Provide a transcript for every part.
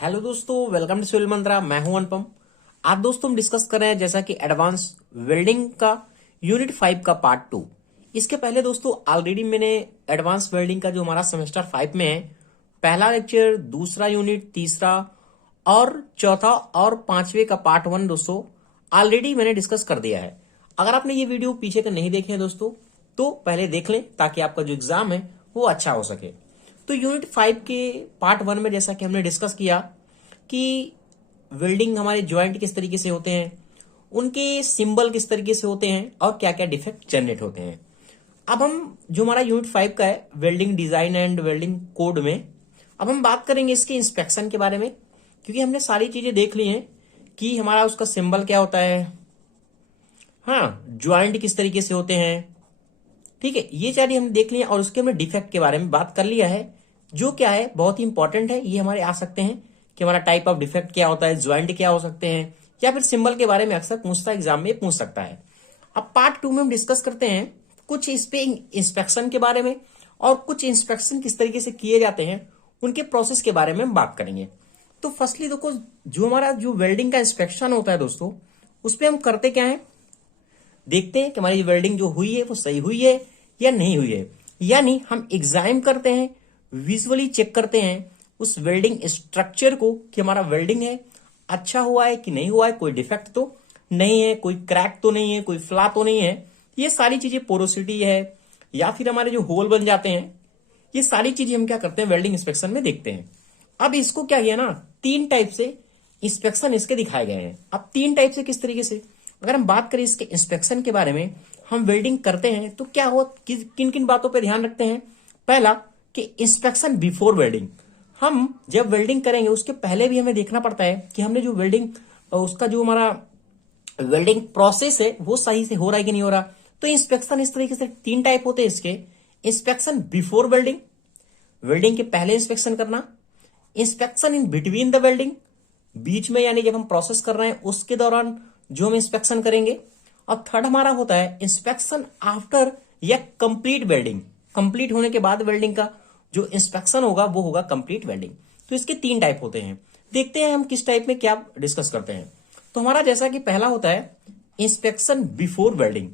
Hello दोस्तों, welcome to civil मंत्रा। मैं हूं अनुपम। आज दोस्तों हम डिस्कस कर रहे हैं जैसा कि एडवांस वेल्डिंग का यूनिट 5 का पार्ट 2। इसके पहले दोस्तों ऑलरेडी मैंने एडवांस वेल्डिंग का जो हमारा सेमेस्टर 5 में है पहला लेक्चर, दूसरा यूनिट, तीसरा और चौथा और पांचवे का पार्ट 1 दोस्तों ऑलरेडी मैंने डिस्कस कर दिया है। अगर आपने ये वीडियो पीछे का नहीं देखे हैं दोस्तों तो पहले देख लें ताकि आपका जो एग्जाम है वो अच्छा हो सके। तो यूनिट 5 के पार्ट 1 में जैसा कि हमने डिस्कस किया कि वेल्डिंग हमारे ज्वाइंट किस तरीके से होते हैं, उनके सिंबल किस तरीके से होते हैं और क्या क्या डिफेक्ट जनरेट होते हैं। अब हम जो हमारा यूनिट 5 का है welding design and welding code में, अब हम बात करेंगे इसके इंस्पेक्शन के बारे में, क्योंकि हमने सारी चीजें देख ली हैं कि हमारा उसका सिंबल क्या होता है, हाँ, ज्वाइंट किस तरीके से होते हैं, ठीक है, ये सारी हमने देख लिया और उसके हमने डिफेक्ट के बारे में बात कर लिया है, जो क्या है बहुत ही इंपॉर्टेंट है। ये हमारे आ सकते हैं कि हमारा टाइप ऑफ डिफेक्ट क्या होता है, ज्वाइंट क्या हो सकते हैं, या फिर सिंबल के बारे में अक्सर पूछता एग्जाम में पूछ सकता है। अब पार्ट 2 में हम डिस्कस करते हैं कुछ इस पे इंस्पेक्शन के बारे में और कुछ इंस्पेक्शन किस तरीके से किए जाते हैं उनके प्रोसेस के बारे में हम बात करेंगे। तो फर्स्टली देखो, जो हमारा जो वेल्डिंग का इंस्पेक्शन होता है दोस्तों, उस पर हम करते क्या है, देखते हैं कि हमारी वेल्डिंग जो हुई है वो सही हुई है या नहीं हुई है, यानी हम एग्जामिन करते हैं, विजुअली चेक करते हैं उस वेल्डिंग स्ट्रक्चर को कि हमारा वेल्डिंग है अच्छा हुआ है कि नहीं हुआ है, कोई डिफेक्ट तो नहीं है, कोई क्रैक तो नहीं है, कोई फ्ला तो नहीं है। ये सारी चीजें, पोरोसिटी है या फिर हमारे जो होल बन जाते हैं, ये सारी चीजें हम क्या करते हैं वेल्डिंग इंस्पेक्शन में देखते हैं। अब इसको क्या किया ना, 3 टाइप से इंस्पेक्शन इसके दिखाए गए हैं। अब 3 टाइप से किस तरीके से, अगर हम बात करें इसके इंस्पेक्शन के बारे में, हम वेल्डिंग करते हैं तो क्या हो, किन किन बातों पे ध्यान रखते हैं। पहला कि इंस्पेक्शन बिफोर वेल्डिंग, हम जब वेल्डिंग करेंगे उसके पहले भी हमें देखना पड़ता है कि हमने जो वेल्डिंग, उसका जो हमारा वेल्डिंग प्रोसेस है वो सही से हो रहा है कि नहीं हो रहा। तो इंस्पेक्शन इस तरीके से 3 टाइप होते हैं इसके। इंस्पेक्शन बिफोर वेल्डिंग, वेल्डिंग के पहले इंस्पेक्शन करना। Inspection in between the welding, बीच में यानी जब हम प्रोसेस कर रहे हैं उसके दौरान जो हम इंस्पेक्शन करेंगे। और थर्ड हमारा होता है इंस्पेक्शन आफ्टर या कंप्लीट वेल्डिंग, कंप्लीट होने के बाद वेल्डिंग का जो इंस्पेक्शन होगा वो होगा कंप्लीट वेल्डिंग। तो इसके 3 टाइप होते हैं। देखते हैं हम किस टाइप में क्या डिस्कस करते हैं। तो हमारा जैसा कि पहला होता है इंस्पेक्शन बिफोर वेल्डिंग,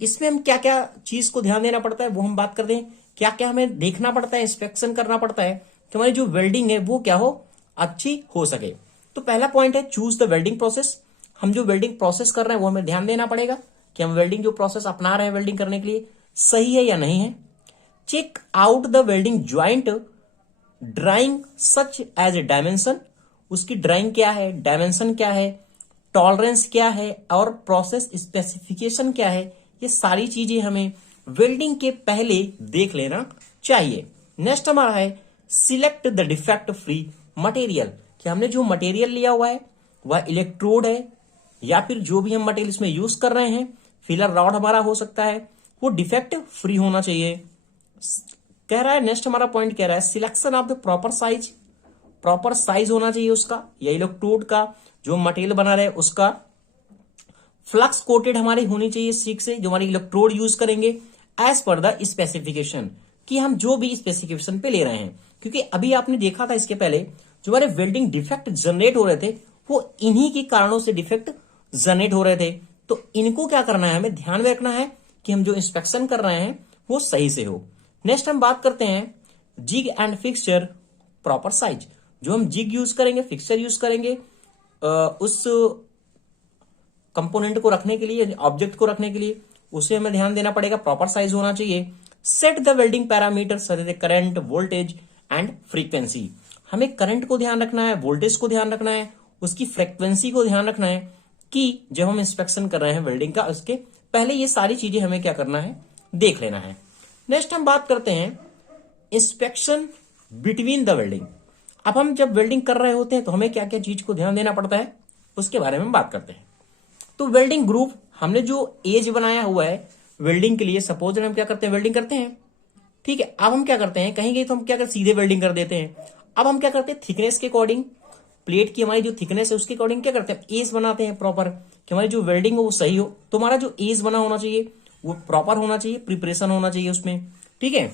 इसमें हम क्या क्या चीज को ध्यान देना पड़ता है वो हम बात करते हैं। क्या क्या हमें देखना पड़ता है, इंस्पेक्शन करना पड़ता है कि हमारी जो वेल्डिंग है वो क्या हो, अच्छी हो सके। तो पहला पॉइंट है चूज द वेल्डिंग प्रोसेस। हम जो वेल्डिंग प्रोसेस कर रहे हैं वो हमें ध्यान देना पड़ेगा कि हम वेल्डिंग जो प्रोसेस अपना रहे हैं वेल्डिंग करने के लिए सही है या नहीं है। Check out the welding joint, drawing such as a dimension, उसकी ड्राइंग क्या है, डायमेंशन क्या है, टॉलरेंस क्या है और प्रोसेस स्पेसिफिकेशन क्या है, ये सारी चीजें हमें वेल्डिंग के पहले देख लेना चाहिए। नेक्स्ट हमारा है select the defect free material, कि हमने जो मटेरियल लिया हुआ है वह इलेक्ट्रोड है या फिर जो भी हम मटेरियल इसमें यूज कर रहे हैं, फिलर रॉड हमारा हो सकता है, वो डिफेक्ट फ्री होना चाहिए। कह रहा है नेक्स्ट हमारा पॉइंट कह रहा है selection of the proper size, proper size होना चाहिए उसका या इलेक्ट्रोड का जो मटेरियल बना रहे उसका। फ्लक्स कोटेड हमारी होनी चाहिए सीक से, जो हमारी इलेक्ट्रोड यूज करेंगे एज पर द स्पेसिफिकेशन, कि हम जो भी स्पेसिफिकेशन पे ले रहे हैं। क्योंकि अभी आपने देखा था इसके पहले जो हमारे वेल्डिंग डिफेक्ट जनरेट हो रहे थे वो इन्हीं के कारणों से डिफेक्ट जनरेट हो रहे थे। तो इनको क्या करना है, हमें ध्यान में रखना है कि हम जो इंस्पेक्शन कर रहे हैं वो सही से हो। नेक्स्ट हम बात करते हैं jig and fixture proper size, जो हम जिग यूज करेंगे, फिक्सचर यूज करेंगे उस कंपोनेंट को रखने के लिए, ऑब्जेक्ट को रखने के लिए, उसे हमें ध्यान देना पड़ेगा, प्रॉपर साइज होना चाहिए। Set the welding parameter such as current, voltage and frequency, हमें करंट को ध्यान रखना है, वोल्टेज को ध्यान रखना है, उसकी फ्रीक्वेंसी को ध्यान रखना है कि जब हम इंस्पेक्शन कर रहे हैं वेल्डिंग का उसके पहले ये सारी चीजें हमें क्या करना है, देख लेना है। नेक्स्ट हम बात करते हैं इंस्पेक्शन बिटवीन द वेल्डिंग। अब हम जब वेल्डिंग कर रहे होते हैं तो हमें क्या क्या चीज को ध्यान देना पड़ता है उसके बारे में बात करते हैं। तो वेल्डिंग ग्रुप, हमने जो एज बनाया हुआ है वेल्डिंग के लिए, सपोज हम क्या करते हैं वेल्डिंग करते हैं, ठीक है। अब हम क्या करते हैं, कहीं गए तो हम क्या करते, सीधे वेल्डिंग कर देते हैं। अब हम क्या करते हैं थिकनेस के अकॉर्डिंग, प्लेट की हमारी जो थिकनेस है उसके अकॉर्डिंग क्या करते हैं एज बनाते हैं प्रॉपर, कि हमारी जो वेल्डिंग हो वो सही हो। तो हमारा जो एज बना होना चाहिए वो प्रॉपर होना चाहिए, प्रिपरेशन होना चाहिए उसमें, ठीक है।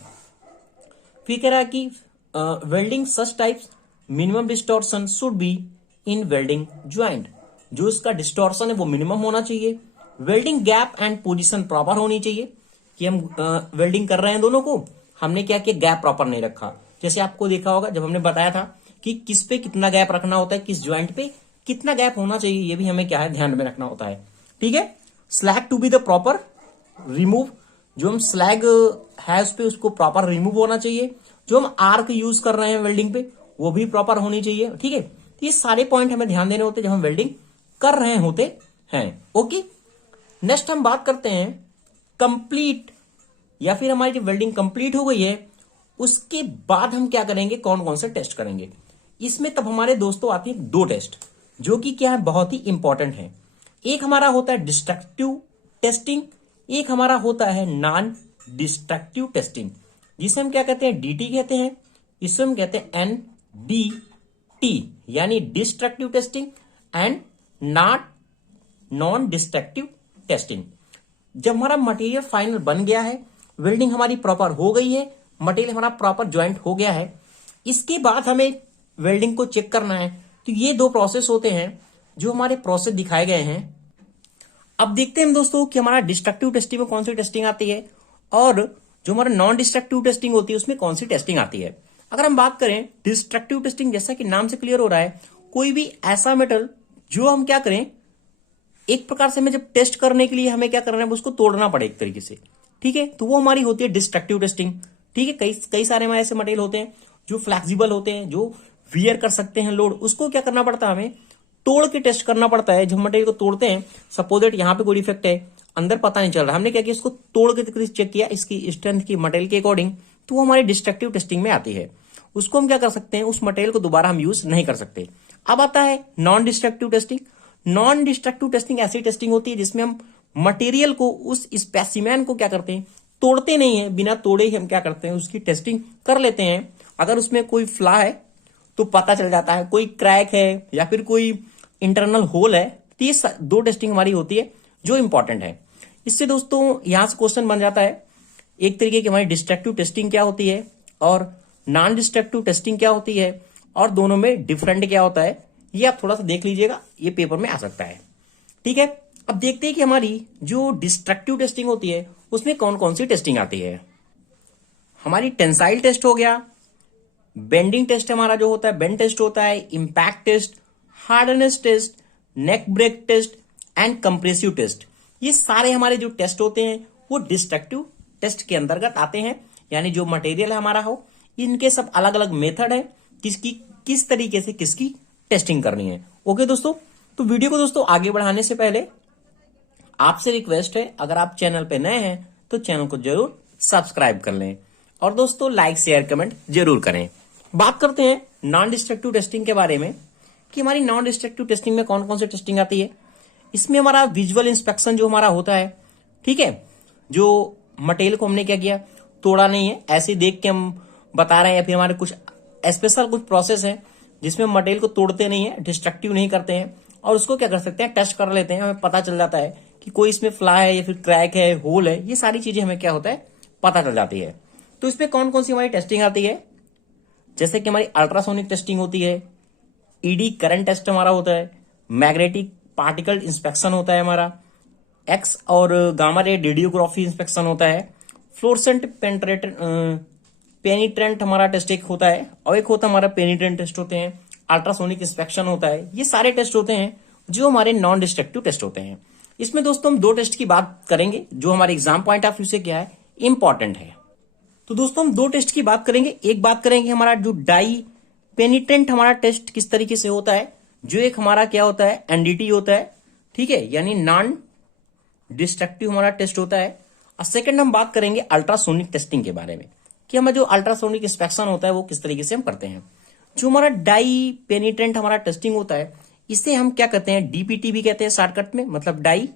फिर कह रहा है कि welding such types minimum distortion should be in welding joint. जो इसका डिस्टॉर्शन है वो मिनिमम होना चाहिए। Welding gap and position proper होनी चाहिए कि हम वेल्डिंग कर रहे हैं दोनों को, हमने क्या किया, गैप प्रॉपर नहीं रखा। जैसे आपको देखा होगा जब हमने बताया था कि किस पे कितना गैप रखना होता है, किस ज्वाइंट पे कितना गैप होना चाहिए, ये भी हमें क्या है ध्यान में रखना होता है। ठीक है, slag to be the proper remove. जो हम स्लैग है उस पे उसको प्रॉपर रिमूव होना चाहिए। जो हम आर्क यूज कर रहे हैं वेल्डिंग पे वो भी प्रॉपर होनी चाहिए। ठीक है, तो ये सारे पॉइंट हमें ध्यान देने होते हैं जब हम वेल्डिंग कर रहे होते हैं। ओके, नेक्स्ट हम बात करते हैं कंप्लीट, या फिर हमारी जो वेल्डिंग कंप्लीट हो गई है उसके बाद हम क्या करेंगे, कौन कौन से टेस्ट करेंगे। इसमें तब हमारे दोस्तों आती है दो टेस्ट जो कि क्या है बहुत ही इंपॉर्टेंट है। एक हमारा होता है डिस्ट्रक्टिव टेस्टिंग, एक हमारा होता है नॉन डिस्ट्रक्टिव टेस्टिंग, जिसे हम क्या कहते हैं डीटी कहते हैं, इसे हम कहते हैं एनडीटी, यानी destructive testing and non destructive testing. जब हमारा मटेरियल फाइनल बन गया है, वेल्डिंग हमारी प्रॉपर हो गई है, मटेरियल हमारा प्रॉपर ज्वाइंट हो गया है, इसके बाद हमें वेल्डिंग को चेक करना है। तो ये दो प्रोसेस होते हैं जो हमारे प्रोसेस दिखाए गए हैं। अब देखते हैं दोस्तों कि हमारा डिस्ट्रक्टिव टेस्टिंग में कौन सी टेस्टिंग आती है और जो हमारा नॉन डिस्ट्रक्टिव टेस्टिंग होती है उसमें कौन सी टेस्टिंग आती है। अगर हम बात करें डिस्ट्रक्टिव टेस्टिंग, जैसा कि नाम से क्लियर हो रहा है, कोई भी ऐसा मेटल जो हम क्या करें, एक प्रकार से हमें जब टेस्ट करने के लिए हमें क्या करना है, उसको तोड़ना पड़े एक तरीके से। ठीक है, तो वो हमारी होती है डिस्ट्रक्टिव टेस्टिंग। ठीक है, कई सारे हमारे ऐसे मटेरियल होते हैं जो फ्लेक्सिबल होते हैं, जो वियर कर सकते हैं लोड, उसको क्या करना पड़ता है, हमें तोड़ के टेस्ट करना पड़ता है। जब मटेरियल को तोड़ते हैं, सपोज दैट यहाँ पे कोई डिफेक्ट है, अंदर पता नहीं चल रहा, हमने क्या किया, इसको तोड़ के चेक किया इसकी स्ट्रेंथ की मटेरियल के अकॉर्डिंग, तो वो हमारी डिस्ट्रक्टिव टेस्टिंग में आती है। उसको हम क्या कर सकते हैं, उस मटेरियल को दोबारा हम यूज नहीं कर सकते। अब आता है non destructive testing. Non destructive testing ऐसी टेस्टिंग होती है जिसमें हम मटेरियल को, उस स्पेसिमेन को क्या करते हैं, तोड़ते नहीं है, बिना तोड़े ही हम क्या करते हैं उसकी टेस्टिंग कर लेते हैं। अगर उसमें कोई फ्ला है तो पता चल जाता है, कोई क्रैक है या फिर कोई इंटरनल होल है, तो ये दो टेस्टिंग हमारी होती है जो इंपॉर्टेंट है। इससे दोस्तों यहां से क्वेश्चन बन जाता है एक तरीके की, हमारी डिस्ट्रक्टिव टेस्टिंग क्या होती है और नॉन डिस्ट्रक्टिव टेस्टिंग क्या होती है और दोनों में डिफरेंट क्या होता है, ये आप थोड़ा सा देख लीजिएगा, ये पेपर में आ सकता है। ठीक है, अब देखते हैं कि हमारी जो डिस्ट्रक्टिव टेस्टिंग होती है उसमें कौन कौन सी टेस्टिंग आती है। हमारी टेंसाइल टेस्ट हो गया, बेंडिंग टेस्ट हमारा जो होता है बेंड टेस्ट होता है, impact test, hardness test, nick break test and compressive test. ये सारे हमारे जो टेस्ट होते हैं वो डिस्ट्रक्टिव टेस्ट के अंतर्गत आते हैं। यानी जो मटेरियल है हमारा हो, इनके सब अलग अलग मेथड है किस तरीके से किसकी टेस्टिंग करनी है। ओके दोस्तों, तो वीडियो को दोस्तों आगे बढ़ाने से पहले आपसे रिक्वेस्ट है, अगर आप चैनल पे नए हैं तो चैनल को जरूर सब्सक्राइब कर लें और दोस्तों लाइक शेयर कमेंट जरूर करें। बात करते हैं नॉन डिस्ट्रक्टिव टेस्टिंग के बारे में कि हमारी नॉन डिस्ट्रक्टिव टेस्टिंग में कौन कौन सी टेस्टिंग आती है। इसमें हमारा विजुअल इंस्पेक्शन जो हमारा होता है, ठीक है, जो मटेरियल को हमने क्या किया, तोड़ा नहीं है, ऐसे देख के हम बता रहे हैं, या फिर हमारे कुछ स्पेशल कुछ प्रोसेस है जिसमें मटेरियल को तोड़ते नहीं है, डिस्ट्रक्टिव नहीं करते हैं और उसको क्या कर सकते हैं, टेस्ट कर लेते हैं, हमें पता चल जाता है कि कोई इसमें फ्ला है या फिर क्रैक है, होल है, ये सारी चीजें हमें क्या होता है पता चल जाती है। तो इसमें कौन कौन सी हमारी टेस्टिंग आती है, जैसे कि हमारी अल्ट्रासोनिक टेस्टिंग होती है, ईडी करंट टेस्ट हमारा होता है, मैग्नेटिक पार्टिकल इंस्पेक्शन होता है हमारा, एक्स और गामा रे रेडियोग्राफी इंस्पेक्शन होता है, फ्लोरेसेंट पेनिट्रेंट हमारा टेस्ट एक होता है और एक होता है हमारा पेनिट्रेंट टेस्ट होते हैं, अल्ट्रासोनिक इंस्पेक्शन होता है। ये सारे टेस्ट होते हैं जो हमारे नॉन डिस्ट्रक्टिव टेस्ट होते हैं। इसमें दोस्तों हम दो टेस्ट की बात करेंगे जो हमारे एग्जाम पॉइंट ऑफ व्यू से क्या है इंपॉर्टेंट है। तो दोस्तों हम दो टेस्ट की बात करेंगे, एक बात करेंगे हमारा जो डाई पेनिट्रेंट हमारा टेस्ट किस तरीके से होता है, जो एक हमारा क्या होता है एनडीटी होता है, ठीक है, यानी नॉन डिस्ट्रक्टिव हमारा टेस्ट होता है। और सेकंड हम बात करेंगे अल्ट्रासोनिक टेस्टिंग के बारे में कि हमारा जो अल्ट्रासोनिक इंस्पेक्शन होता है वो किस तरीके से हम करते हैं। जो हमारा डाई पेनिट्रेंट हमारा टेस्टिंग होता है इसे हम क्या कहते हैं, डीपीटी भी कहते हैं शॉर्टकट में, मतलब डाई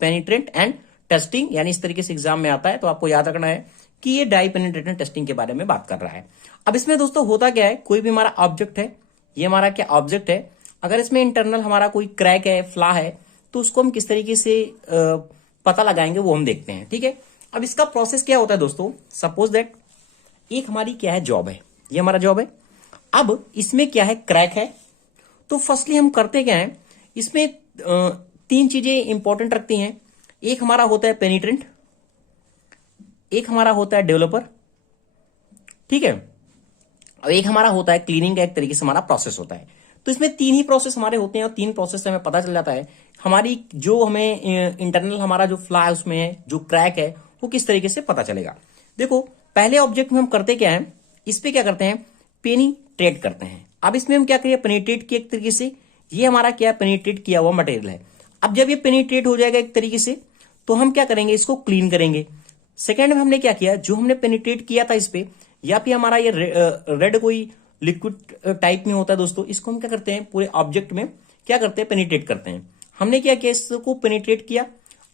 पेनिट्रेंट एंड टेस्टिंग, यानी इस तरीके से एग्जाम में आता है, तो आपको याद रखना है कि ये डाई पेनिट्रेंट टेस्टिंग के बारे में बात कर रहा है। अब इसमें दोस्तों होता क्या है, कोई भी हमारा ऑब्जेक्ट है, ये हमारा क्या ऑब्जेक्ट है, अगर इसमें इंटरनल हमारा कोई क्रैक है, फ्ला है, तो उसको हम किस तरीके से पता लगाएंगे वो हम देखते हैं। ठीक है, अब इसका प्रोसेस क्या होता है दोस्तों, सपोज दैट एक हमारी क्या है जॉब है, ये हमारा जॉब है। अब इसमें क्या है, क्रैक है। तो फर्स्टली हम करते क्या है, इसमें तीन चीजें इंपॉर्टेंट रखती हैं। एक हमारा होता है पेनिट्रेंट, एक हमारा होता है डेवलपर, ठीक है, और एक हमारा होता है क्लीनिंग का एक तरीके से हमारा प्रोसेस होता है। तो इसमें तीन ही प्रोसेस हमारे होते हैं और तीन प्रोसेस से हमें पता चल जाता है हमारी जो हमें इंटरनल हमारा जो फ्ला है उसमें है, जो क्रैक है वो किस तरीके से पता चलेगा। देखो पहले ऑब्जेक्ट में हम करते क्या है, इस पे क्या करते हैं, पेनिट्रेट करते हैं। अब इसमें हम क्या करिए, पेनिट्रेट की एक तरीके से, ये हमारा क्या है, पेनिट्रेट किया हुआ मटेरियल है। अब जब ये पेनिट्रेट हो जाएगा एक तरीके से, तो हम क्या करेंगे, इसको क्लीन करेंगे। सेकेंड में हमने क्या किया, जो हमने पेनिट्रेट किया था इस पे, या फिर हमारा ये रेड कोई लिक्विड टाइप में होता है दोस्तों, इसको हम क्या करते हैं, पूरे ऑब्जेक्ट में क्या करते हैं, पेनिट्रेट करते हैं। हमने क्या किया, इसको पेनिट्रेट किया।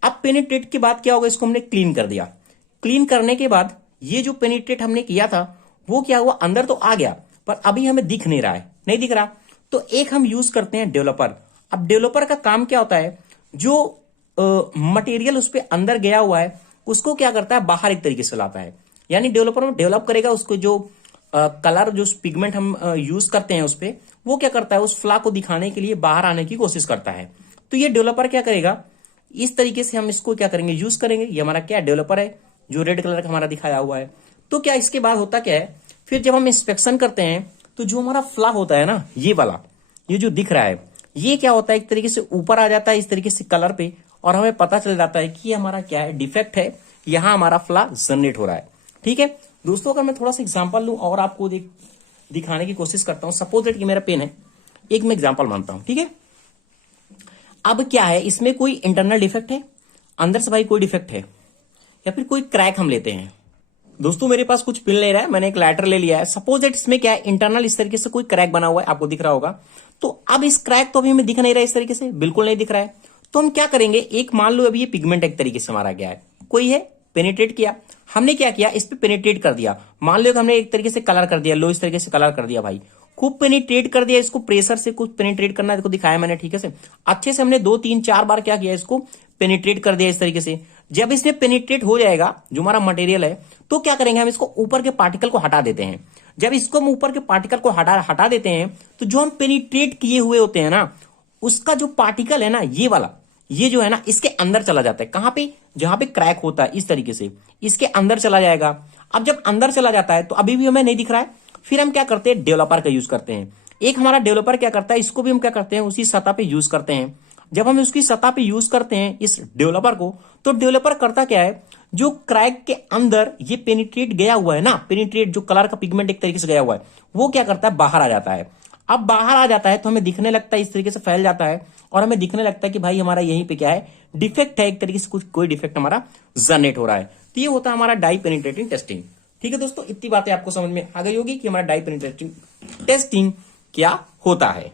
अब पेनिट्रेट के बाद क्या होगा, इसको हमने क्लीन कर दिया। क्लीन करने के बाद ये जो पेनिट्रेट हमने किया था वो क्या हुआ, अंदर तो आ गया पर अभी हमें दिख नहीं रहा है, नहीं दिख रहा। तो एक हम यूज करते हैं डेवलपर। अब डेवलपर का काम क्या होता है, जो मटेरियल उस पर अंदर गया हुआ है उसको क्या करता है, बाहर एक तरीके से लाता है। यानी डेवलपर में डेवलप करेगा उसको, जो कलर जो पिगमेंट हम यूज करते हैं उस पर, वो क्या करता है, उस फ्ला को दिखाने के लिए बाहर आने की कोशिश करता है। तो ये डेवलपर क्या करेगा, इस तरीके से हम इसको क्या करेंगे, यूज करेंगे। ये हमारा क्या डेवलपर है, जो रेड कलर का हमारा दिखाया हुआ है। तो क्या इसके बाद होता क्या है, फिर जब हम इंस्पेक्शन करते हैं तो जो हमारा फ्ला होता है ना, ये वाला, ये जो दिख रहा है, ये क्या होता है, एक तरीके से ऊपर आ जाता है इस तरीके से कलर पे, और हमें पता चल जाता है कि ये हमारा क्या है, डिफेक्ट है, यहां हमारा फ्ला जनरेट हो रहा है। ठीक है दोस्तों, अगर मैं थोड़ा सा एग्जांपल लूं और आपको दिखाने की कोशिश करता हूं। सपोज दैट कि मेरा पेन है, एक मैं एग्जांपल मानता हूं, ठीक है। अब क्या है, इसमें कोई इंटरनल डिफेक्ट है, अंदर से भाई कोई डिफेक्ट है, या फिर कोई क्रैक हम लेते हैं। दोस्तों मेरे पास कुछ पिन ले रहा है, मैंने एक लाइटर ले लिया है। सपोज दैट इसमें क्या है, इंटरनल इस तरीके से कोई क्रैक बना हुआ है, आपको दिख रहा होगा। तो अब इस क्रैक तो अभी हमें दिख नहीं रहा है, इस तरीके से बिल्कुल नहीं दिख रहा है। तो हम क्या करेंगे, एक मान लो अभी ये पिगमेंट एक तरीके से हमारा गया है, कोई है, पेनिट्रेट किया। हमने क्या किया, इस पे पेनिट्रेट कर दिया। मान लो कि हमने एक तरीके से कलर कर दिया, लो इस तरीके से कलर कर दिया भाई, खूब पेनिट्रेट कर दिया इसको, प्रेशर से कुछ पेनिट्रेट करना है, दिखाया मैंने, ठीक है से अच्छे से हमने 2 3 4 बार क्या किया, इसको पेनिट्रेट कर दिया इस तरीके से। जब इसमें पेनिट्रेट हो जाएगा जो हमारा मटेरियल है, तो क्या करेंगे, हम इसको ऊपर के पार्टिकल को हटा देते हैं। जब इसको हम ऊपर के पार्टिकल को हटा देते हैं, तो जो हम पेनिट्रेट किए हुए होते हैं ना, उसका जो पार्टिकल है ना, ये वाला, ये जो है ना, इसके अंदर चला जाता है। कहां पे, जहां पे क्रैक होता है, इस तरीके से इसके अंदर चला जाएगा। अब जब अंदर चला जाता है तो अभी भी हमें नहीं दिख रहा है। फिर हम क्या करते हैं, डेवलपर का यूज करते हैं। एक हमारा डेवलपर क्या करता है, इसको भी हम क्या करते हैं, उसी सतह पे यूज करते हैं। जब हम उसकी सतह पे यूज करते हैं इस डेवलपर को, तो डेवलपर करता क्या है, जो क्रैक के अंदर ये पेनिट्रेट गया हुआ है ना, पेनिट्रेट जो कलर का पिगमेंट एक तरीके से गया हुआ है, वो क्या करता है, बाहर आ जाता है। अब बाहर आ जाता है तो हमें दिखने लगता है, इस तरीके से फैल जाता है, और हमें दिखने लगता है कि भाई हमारा यहीं पे क्या है, डिफेक्ट है, एक तरीके से कुछ कोई डिफेक्ट हमारा जनरेट हो रहा है। तो ये होता है हमारा डाई पेनिट्रेटिंग टेस्टिंग। ठीक है दोस्तों, इतनी बातें आपको समझ में आ गई होगी कि हमारा डाई पेनिट्रेटिंग टेस्टिंग क्या होता है।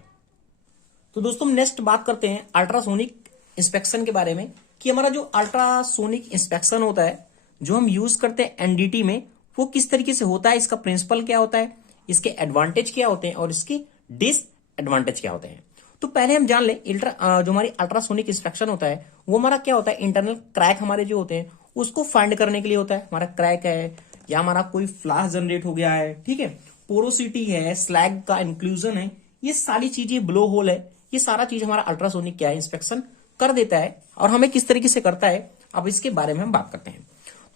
तो दोस्तों नेक्स्ट बात करते हैं अल्ट्रासोनिक इंस्पेक्शन के बारे में, कि हमारा जो अल्ट्रासोनिक इंस्पेक्शन होता है, जो हम यूज करते हैं एनडीटी में, वो किस तरीके से होता है, इसका प्रिंसिपल क्या होता है, इसके एडवांटेज क्या होते हैं और इसके डिसएडवांटेज क्या होते हैं। तो पहले हम जान लें, जो हमारी अल्ट्रासोनिक इंस्पेक्शन होता है, वो हमारा क्या होता है, इंटरनल क्रैक हमारे जो होते हैं उसको फाइंड करने के लिए होता है। हमारा क्रैक है, या हमारा कोई फ्लास जनरेट हो गया है, ठीक है, पोरोसिटी है, स्लैग का इंक्लूजन है, ये सारी चीजें, ब्लो होल है, ये सारा चीज हमारा अल्ट्रासोनिक क्या है, इंस्पेक्शन कर देता है। और हमें किस तरीके से करता है, अब इसके बारे में हम बात करते हैं।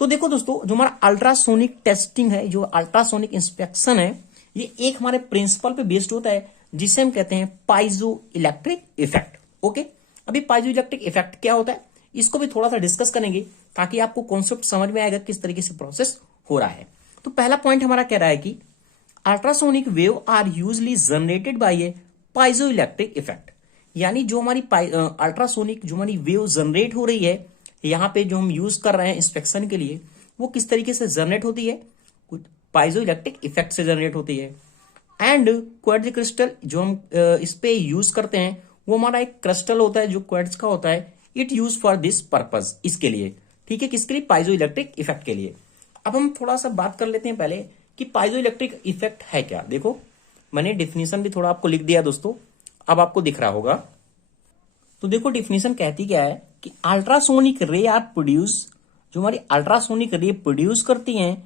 तो देखो दोस्तों, जो हमारा अल्ट्रासोनिक टेस्टिंग है, जो अल्ट्रासोनिक इंस्पेक्शन है, ये एक हमारे प्रिंसिपल पे बेस्ड होता है, जिसे हम कहते हैं पाइजो इलेक्ट्रिक इफेक्ट। ओके, अभी पाइजो इलेक्ट्रिक इफेक्ट क्या होता है, इसको भी थोड़ा सा डिस्कस करेंगे, ताकि आपको कॉन्सेप्ट समझ में आएगा किस तरीके से प्रोसेस हो रहा है। तो पहला पॉइंट हमारा कह रहा है कि ultrasonic wave are usually generated by a piezo electric effect. यानी जो हमारी अल्ट्रासोनिक जो हमारी वेव जनरेट हो रही है, यहां पे जो हम यूज कर रहे हैं इंस्पेक्शन के लिए, वो किस तरीके से जनरेट होती है, कुछ पाइजो इलेक्ट्रिक इफेक्ट से जनरेट होती है। एंड क्वार्ट्ज क्रिस्टल जो हम इस पे यूज करते हैं, वो हमारा एक क्रिस्टल होता है जो क्वार्ट्ज का होता है, it use for this purpose, इसके लिए, ठीक है, किसके लिए, पाइजो इलेक्ट्रिक इफेक्ट के लिए। अब हम थोड़ा सा बात कर लेते हैं पहले कि पाइजो इलेक्ट्रिक इफेक्ट है क्या। देखो मैंने डिफिनीशन भी थोड़ा आपको लिख दिया दोस्तों, अब आपको दिख रहा होगा। तो देखो डिफिनीशन कहती क्या है कि अल्ट्रासोनिक रे आर प्रोड्यूस, जो हमारी अल्ट्रासोनिक रे प्रोड्यूस करती हैं,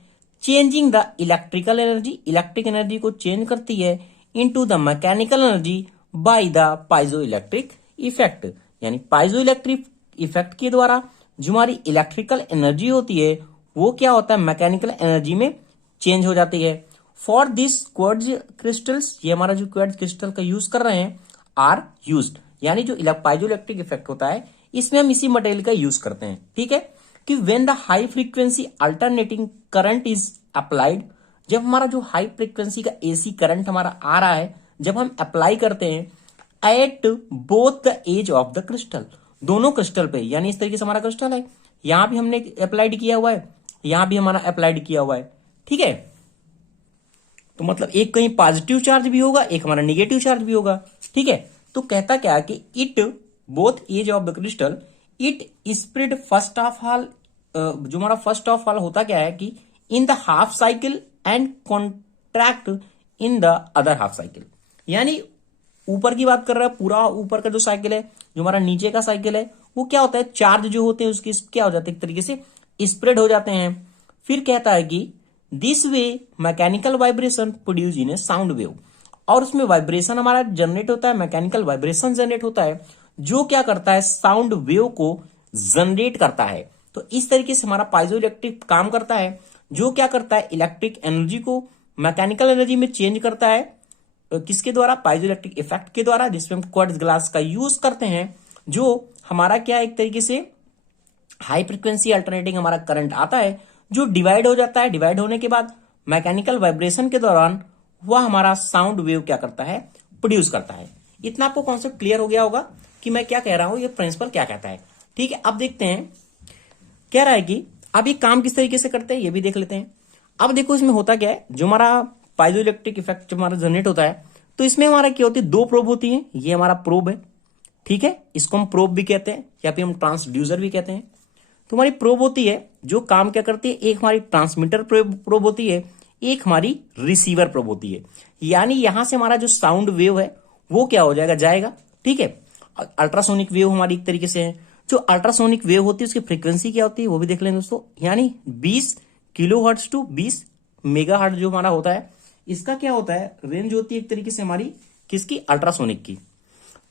changing the electrical energy, electric energy को चेंज करती है into the mechanical energy by the piezoelectric effect. यानी पाइजोइलेक्ट्रिक इफेक्ट के द्वारा जो हमारी इलेक्ट्रिकल एनर्जी होती है वो क्या होता है, मैकेनिकल एनर्जी में चेंज हो जाती है। फॉर दिस क्वार्ट्ज क्रिस्टल्स, ये हमारा जो क्वार्ट्ज क्रिस्टल का यूज कर रहे हैं, आर यूज्ड, यानी जो पाइजोइलेक्ट्रिक इफेक्ट होता है इसमें हम इसी मटेरियल का यूज करते हैं। ठीक है, कि when the high frequency alternating current is applied, जब हमारा जो हाई फ्रीक्वेंसी का एसी करंट हमारा आ रहा है, जब हम अप्लाई करते हैं at both the edge of the crystal, दोनों क्रिस्टल पे, यानी इस तरीके से हमारा क्रिस्टल है, यहां भी हमने अप्लाइड किया हुआ है, यहां भी हमारा अप्लाइड किया हुआ है। ठीक है, तो मतलब एक कहीं पॉजिटिव चार्ज भी होगा, एक हमारा निगेटिव चार्ज भी होगा। ठीक है, तो कहता क्या कि it both edge of the crystal it spread first of all, जो हमारा फर्स्ट ऑफ ऑल होता क्या है कि in the half cycle and contract in the other half cycle. यानी ऊपर की बात कर रहा है, पूरा ऊपर का जो साइकिल है, जो हमारा नीचे का साइकिल है, वो क्या होता है, चार्ज जो होते हैं उसके क्या हो जाते हैं, एक तरीके से स्प्रेड हो जाते हैं। फिर कहता है कि this way mechanical vibration produce in A sound wave, और उसमें वाइब्रेशन हमारा जनरेट होता है, मैकेनिकल वाइब्रेशन जनरेट होता है, जो क्या करता है, साउंड वेव को जनरेट करता है। तो इस तरीके से हमारा पाइजोइलेक्ट्रिक काम करता है, जो क्या करता है, इलेक्ट्रिक एनर्जी को मैकेनिकल एनर्जी में चेंज करता है। किसके द्वारा, पाइजोइलेक्ट्रिक इफेक्ट के द्वारा, जिसमें हम क्वार्ट्ज ग्लास का यूज करते हैं, जो हमारा क्या एक तरीके से हाई फ्रीक्वेंसी अल्टरनेटिंग हमारा करंट आता है, जो डिवाइड हो जाता है, डिवाइड होने के बाद मैकेनिकल वाइब्रेशन के दौरान वह हमारा साउंड वेव क्या करता है, प्रोड्यूस करता है। इतना आपको कॉन्सेप्ट क्लियर हो गया होगा कि मैं क्या कह रहा हूं, ये प्रिंसिपल क्या कहता है। ठीक है, अब देखते हैं कह रहा है कि अब ये काम किस तरीके से करते हैं, ये भी देख लेते हैं। अब देखो इसमें होता क्या है, जो हमारा पाइजोइलेक्ट्रिक इफेक्ट जब हमारा जनरेट होता है, तो इसमें हमारा क्या होती है, दो प्रोब होती है। ये हमारा प्रोब है, ठीक है, इसको हम प्रोब भी कहते हैं या फिर हम ट्रांसड्यूसर भी कहते हैं। तो हमारी प्रोब होती है जो काम क्या करती है, एक हमारी ट्रांसमीटर प्रोब होती है, एक हमारी रिसीवर प्रोब होती है। यानी यहां से हमारा जो साउंड वेव है वो क्या हो जाएगा, जाएगा। ठीक है, अल्ट्रासोनिक वेव हमारी एक तरीके से है। जो अल्ट्रासोनिक वेव होती है उसकी फ्रीक्वेंसी क्या होती है वो भी देख लें दोस्तों, यानी 20 किलोहर्ट्ज टू 20 मेगाहर्ट्ज जो हमारा होता है, इसका क्या होता है, रेंज होती है एक तरीके से हमारी किसकी, अल्ट्रासोनिक की।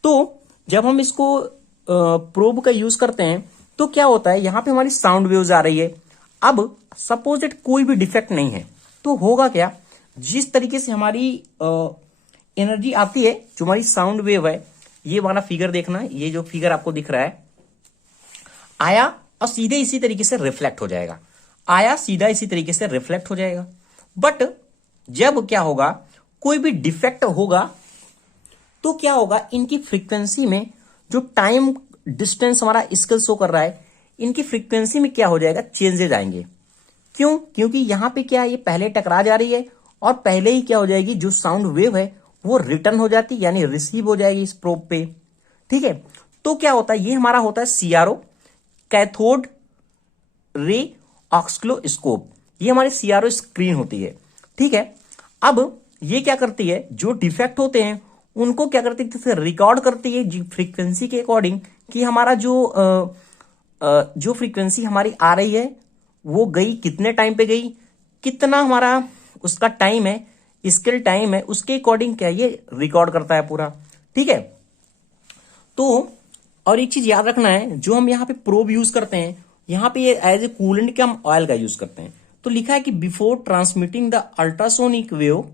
तो जब हम इसको प्रोब का यूज करते हैं तो क्या होता है, यहां पे हमारी साउंड वेव्स आ रही है। अब सपोज दैट कोई भी डिफेक्ट नहीं है, तो होगा क्या, जिस तरीके से हमारी एनर्जी आती है, जो हमारी साउंड वेव है, ये वाला फिगर देखना, ये जो फिगर आपको दिख रहा है, आया और सीधे इसी तरीके से रिफ्लेक्ट हो जाएगा, आया सीधा इसी तरीके से रिफ्लेक्ट हो जाएगा। बट जब क्या होगा, कोई भी डिफेक्ट होगा तो क्या होगा, इनकी फ्रीक्वेंसी में जो टाइम डिस्टेंस हमारा स्केल शो कर रहा है, इनकी फ्रीक्वेंसी में क्या हो जाएगा, चेंजेज आएंगे। क्यों, क्योंकि यहां पे क्या है, ये पहले टकरा जा रही है और पहले ही क्या हो जाएगी, जो साउंड वेव है वो रिटर्न हो जाती, यानी रिसीव हो जाएगी इस प्रोब पे। ठीक है, तो क्या होता है, ये हमारा होता है सीआरओ, कैथोड रे ऑक्सक्लोस्कोप, ये हमारी सीआरओ स्क्रीन होती है। ठीक है, अब ये क्या करती है, जो डिफेक्ट होते हैं उनको क्या करती है, रिकॉर्ड करती है फ्रीक्वेंसी के अकॉर्डिंग, कि हमारा जो फ्रीक्वेंसी हमारी आ रही है वो गई कितने टाइम पे गई, कितना हमारा उसका टाइम है, स्केल टाइम है, उसके अकॉर्डिंग क्या ये रिकॉर्ड करता है पूरा। ठीक है, तो और एक चीज याद रखना है, जो हम यहाँ पे प्रोब यूज करते हैं, यहाँ पे ये एज ए कूलेंट के हम ऑयल का यूज करते हैं। तो लिखा है कि before transmitting the ultrasonic wave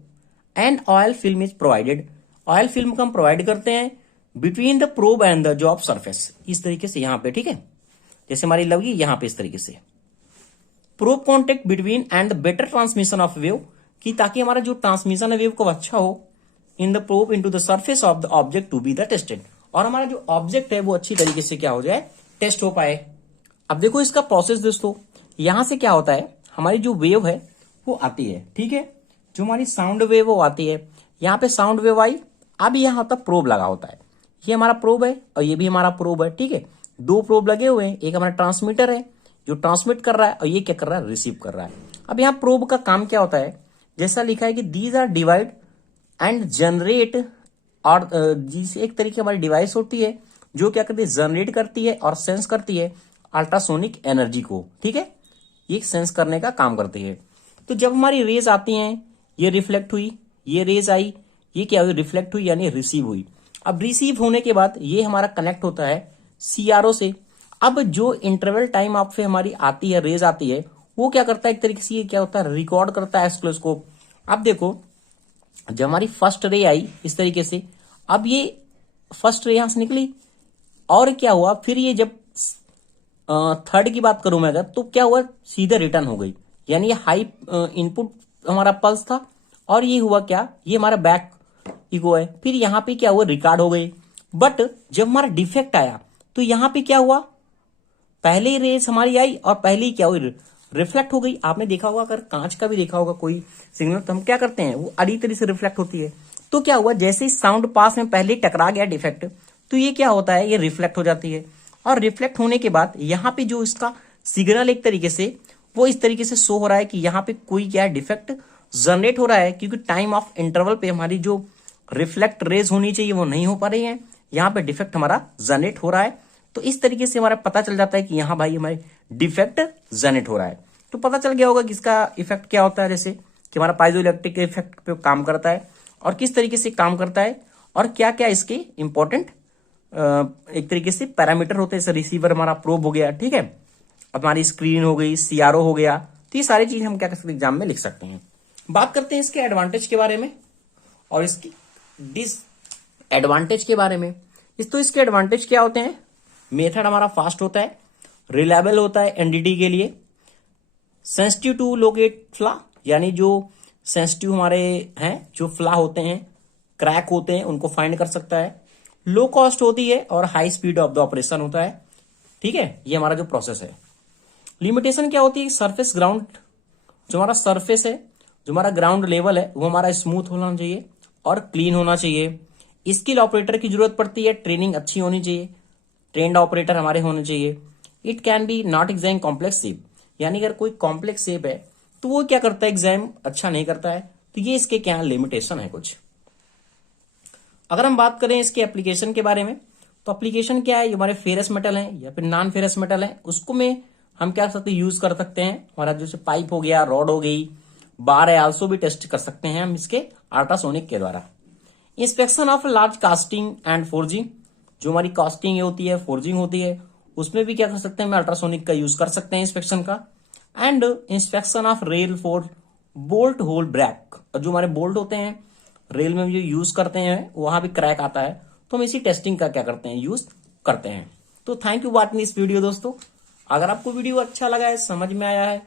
and oil film is provided, oil film को हम प्रोवाइड करते हैं between the probe and the job surface, इस तरीके से यहाँ पे। ठीक है, जैसे हमारी लगी यहाँ पे इस तरीके से, probe contact between and the better transmission of wave, कि ताकि हमारा जो ट्रांसमिशन है वेव को अच्छा हो, in the probe into the surface of the object to be the tested, और हमारा जो ऑब्जेक्ट है वो अच्छी तरीके से क्या हो जाए, टेस्ट हो पाए। अब देखो इसका प्रोसेस दोस्तों, यहां से क्या होता है, हमारी जो वेव है वो आती है। ठीक है, जो हमारी साउंड वेव वो आती है, यहाँ पे साउंड वेव आई, अब यहाँ होता प्रोब लगा होता है, ये हमारा प्रोब है और ये भी हमारा प्रोब है। ठीक है, दो प्रोब लगे हुए हैं, एक हमारा ट्रांसमीटर है जो ट्रांसमिट कर रहा है और ये क्या कर रहा है, रिसीव कर रहा है। अब यहाँ प्रोब का काम क्या होता है, जैसा लिखा है कि these are divide and generate, और जिसे एक तरीके हमारी डिवाइस होती है जो क्या करती है, जनरेट करती है और सेंस करती है अल्ट्रासोनिक एनर्जी को। ठीक है, ये सेंस करने का काम करती है। तो जब हमारी रेज आती हैं, ये रिफ्लेक्ट हुई, ये रेज आई, ये क्या हुई, रिफ्लेक्ट हुई यानी रिसीव हुई। अब रिसीव होने के बाद ये हमारा कनेक्ट होता है सीआरओ से। अब जो इंटरवल टाइम आप पे हमारी आती है, रेज आती है, वो क्या करता है, एक तरीके से ये क्या होता है, रिकॉर्ड करता है ऑसिलोस्कोप। अब देखो जब हमारी फर्स्ट रे आई इस तरीके से, अब ये फर्स्ट रे यहां से निकली, और क्या हुआ फिर ये जब थर्ड की बात करूं मैं अगर, तो क्या हुआ, सीधे रिटर्न हो गई, यानी ये हाई इनपुट हमारा पल्स था, और ये हुआ क्या, ये हमारा बैक इको है। फिर यहाँ पे क्या हुआ, रिकॉर्ड हो गई। बट जब हमारा डिफेक्ट आया तो यहाँ पे क्या हुआ, पहले रेस हमारी आई और पहले ही क्या हुई, रिफ्लेक्ट हो गई। आपने देखा होगा, अगर कांच का भी देखा होगा कोई सिग्नल, तो हम क्या करते हैं, वो अड़ी तरह से रिफ्लेक्ट होती है। तो क्या हुआ, जैसे ही साउंड पास में पहले ही टकरा गया डिफेक्ट, तो ये क्या होता है, ये रिफ्लेक्ट हो जाती है। और रिफ्लेक्ट होने के बाद यहाँ पे जो इसका सिग्नल एक तरीके से वो इस तरीके से शो हो रहा है कि यहाँ पे कोई क्या है, डिफेक्ट जनरेट हो रहा है, क्योंकि टाइम ऑफ इंटरवल पे हमारी जो रिफ्लेक्ट रेज होनी चाहिए वो नहीं हो पा रही है, यहाँ पे डिफेक्ट हमारा जनरेट हो रहा है। तो इस तरीके से हमारा पता चल जाता है कि यहाँ भाई हमारे डिफेक्ट जनरेट हो रहा है। तो पता चल गया होगा कि इसका इफेक्ट क्या होता है, जैसे कि हमारा पाइजो इलेक्ट्रिक इफेक्ट पे काम करता है और किस तरीके से काम करता है, और क्या क्या इसके इंपॉर्टेंट एक तरीके से पैरामीटर होते हैं। जैसे रिसीवर हमारा प्रोब हो गया, ठीक है, हमारी स्क्रीन हो गई, सीआरओ हो गया, तो ये सारी चीज हम क्या कर सकते हैं, एग्जाम में लिख सकते हैं। बात करते हैं इसके एडवांटेज के बारे में और इसकी डिसएडवांटेज के बारे में। तो इसके एडवांटेज क्या होते हैं, मेथड हमारा फास्ट होता है, रिलायबल होता है एनडीटी के लिए, सेंसिटिव टू लोकेट फ्ला, यानी जो सेंसिटिव हमारे हैं, जो फ्ला होते हैं, क्रैक होते हैं, उनको फाइंड कर सकता है, लो कॉस्ट होती है और high speed of the operation होता है। ठीक है, ये हमारा जो प्रोसेस है। लिमिटेशन क्या होती है, सरफेस ग्राउंड, जो हमारा सरफेस है, जो हमारा ग्राउंड लेवल है, वो हमारा स्मूथ होना चाहिए और क्लीन होना चाहिए। स्किल ऑपरेटर की जरूरत पड़ती है, ट्रेनिंग अच्छी होनी चाहिए, ट्रेंड ऑपरेटर हमारे होने चाहिए। It can be not exam complex shape, यानी अगर कोई कॉम्प्लेक्स शेप है तो वो क्या करता है, एग्जाम अच्छा नहीं करता है। तो ये इसके क्या लिमिटेशन है कुछ। अगर हम बात करें इसके एप्लीकेशन के बारे में, तो एप्लीकेशन क्या है, हमारे फेरस मेटल है या फिर नॉन फेरस मेटल है, उसको में हम क्या कर सकते हैं, यूज कर सकते हैं। हमारा जैसे पाइप हो गया, रॉड हो गई, बार है, आल्सो भी टेस्ट कर सकते हैं हम इसके अल्ट्रासोनिक के द्वारा। Inspection of large casting and forging, जो हमारी कास्टिंग होती है, फोर्जिंग होती है, उसमें भी क्या कर सकते हैं, हम अल्ट्रासोनिक का यूज कर सकते हैं इंस्पेक्शन का। And inspection of rail for bolt hole break, जो हमारे बोल्ट होते हैं रेल में जो यूज करते हैं वहां भी क्रैक आता है, तो हम इसी टेस्टिंग का क्या करते हैं, यूज करते हैं। तो thank you watching this video दोस्तों। अगर आपको वीडियो अच्छा लगा है, समझ में आया है,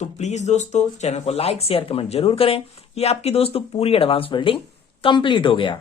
तो प्लीज दोस्तों चैनल को लाइक शेयर कमेंट जरूर करें। ये आपकी दोस्तों पूरी एडवांस वेल्डिंग कंप्लीट हो गया।